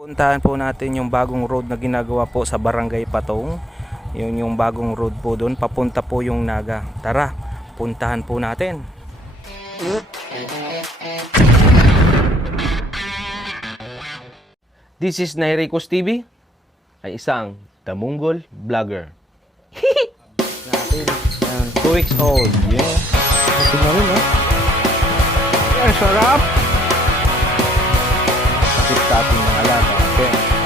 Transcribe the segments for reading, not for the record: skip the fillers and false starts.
Puntahan po natin yung bagong road na ginagawa po sa Barangay Patong. Yun yung bagong road po doon. Papunta po yung Naga. Tara, puntahan po natin. This is Nairicos TV, ay isang Damunggol Vlogger. Natin. 2 weeks old. Yeah. Tingnan rin, no? Yan, sarap! Kapit sa ating mga alaga. Okay.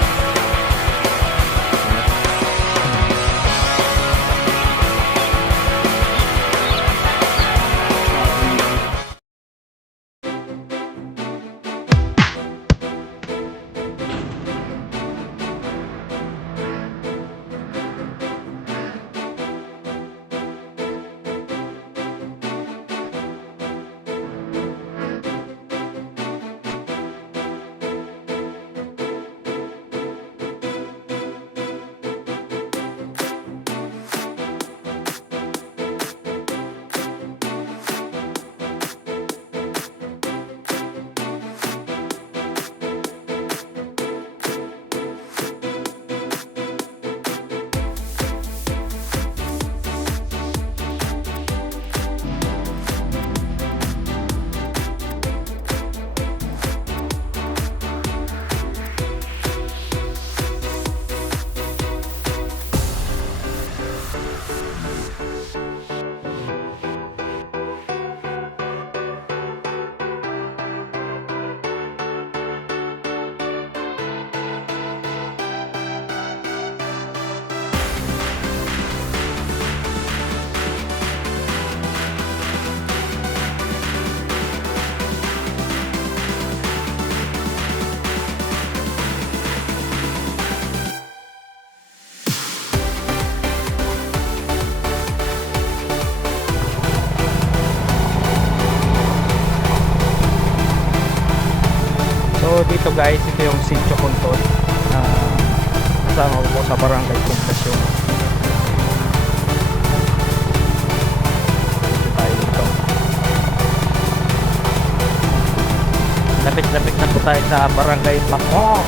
So dito guys, ito yung Sitio Conton na kasama ko sa Barangay Poblacion. Dito tayo dito. Lapit-lapit na po tayo sa Barangay Patong.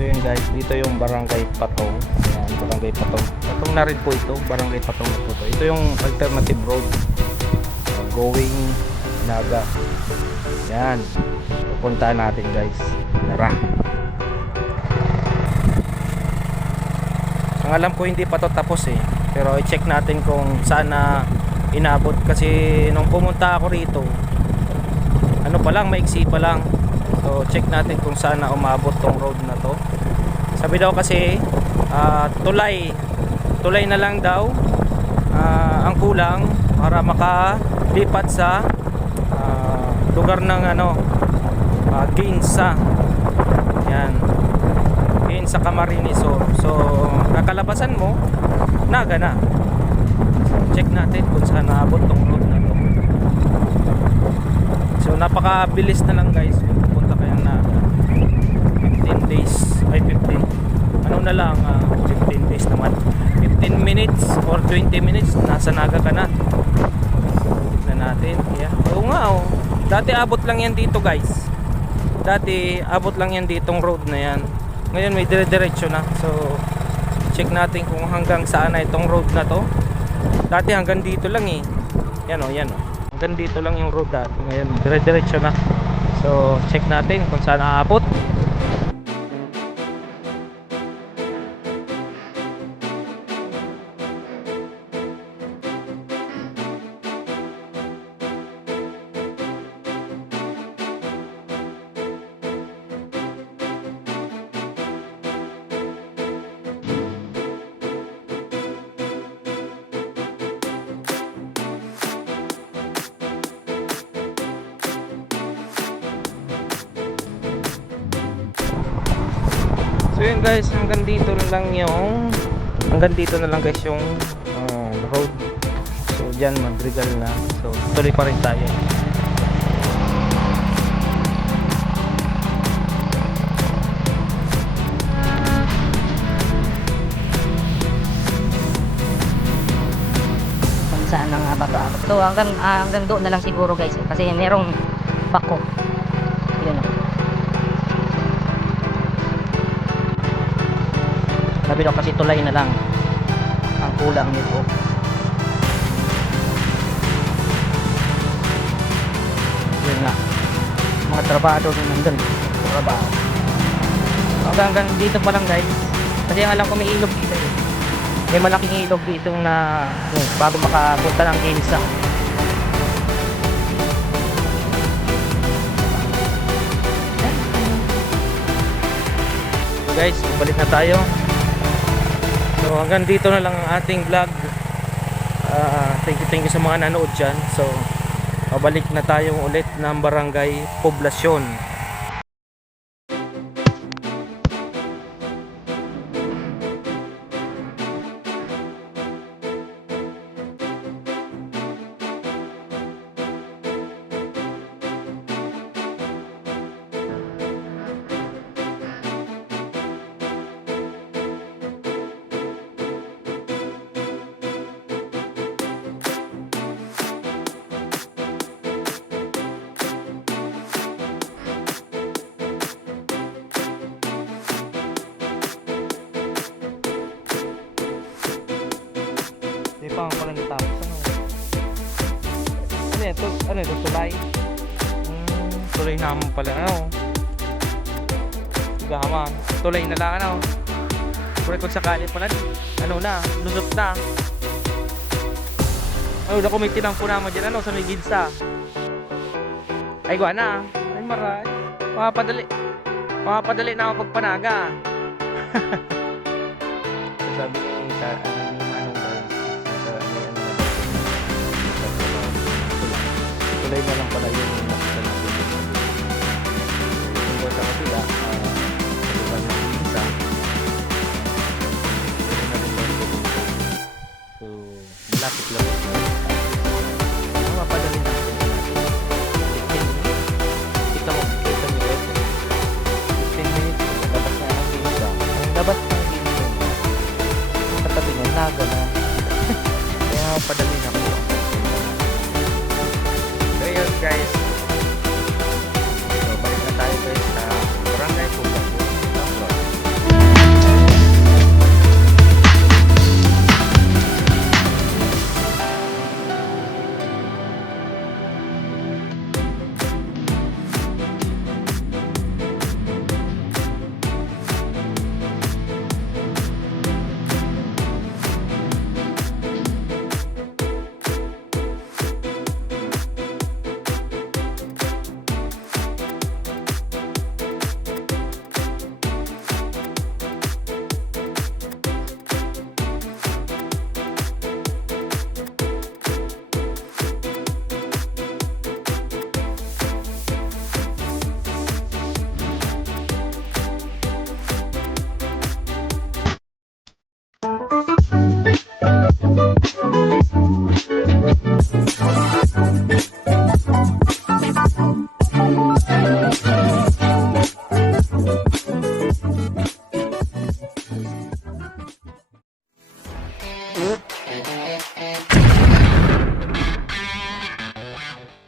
So yun guys, dito yung Barangay Patong. Yan, Barangay Patong. Patong na rin po ito, Barangay Patong na po ito. Ito yung alternative road going Naga. Yan, pupuntahan natin guys. Tara. Ang alam ko hindi pa to tapos eh, pero i-check natin kung saan na inabot. Kasi nung pumunta ako rito, ano pa lang, maiksi pa lang. So check natin kung saan na umabot tong road na to. Sabi daw kasi tulay na lang daw ang kulang para makalipat sa lugar ng Ginza. Yan, Ginza Camarines Sur. So kakalabasan mo Naga na. Check natin kung saan naabot tong road na to. So napakabilis na lang guys kung pupunta kayo na 15 days ay 15 ano na lang 15 days naman, 15 minutes or 20 minutes nasa Naga ka na. Tignan natin. Yeah. Oo nga oh. Dati abot lang yan dito guys. Dati abot lang yan ditong road na yan. Ngayon may dire-diretso na. So check natin kung hanggang saan na itong road na to. Dati hanggang dito lang eh. Yan oh, yan oh. Hanggang dito lang yung road dati. Ngayon dire-diretso na. So check natin kung saan aabot. So yun guys, hanggang dito na lang guys yung road. So dyan Madrigal na. So tuloy pa rin tayo. Kung saan na nga ba ito. So hanggang doon na lang siguro guys. Kasi merong bako. Yun o. Sabi daw kasi tulay na lang ang kulang nito. Yun nga. Mga trabado din nandun. Trabaho. Hanggang dito pa lang guys. Kasi alam ko may ilog dito eh. May malaking ilog dito na bago makapunta ng Ginza. So guys, balik na tayo. So hanggang dito na lang ang ating vlog. Thank you sa mga nanood dyan. So pabalik na tayo ulit ng Barangay Poblasyon. Hindi pa nga pala natapos. Ano yan? Ano ito? Tulay? Tulay naman pala. Ano? Gaman. Tulay na lang. Ano? Kung sakali pala. Ano na? Lusot na. Ano na kung may tinangko naman dyan. Ano? Sa may Ginza. Ay gawa na. Ay maray. Makapadali na ako pagpanaga. Sabi ni Manong guys. Tulay na lang pala yung nakita natin. Kung sa kapila, diba na yung isa. So, malapit lang. Mapadali na ako natin. 15 minutes. Kita mo guys. 15 minutes. Labas na ang ginsa. Ang labas ng ginsa. Katabi niya, naga na. Kaya mapadali na ako. So yun guys. So balik na tayo guys sa Barangay Poblasyon.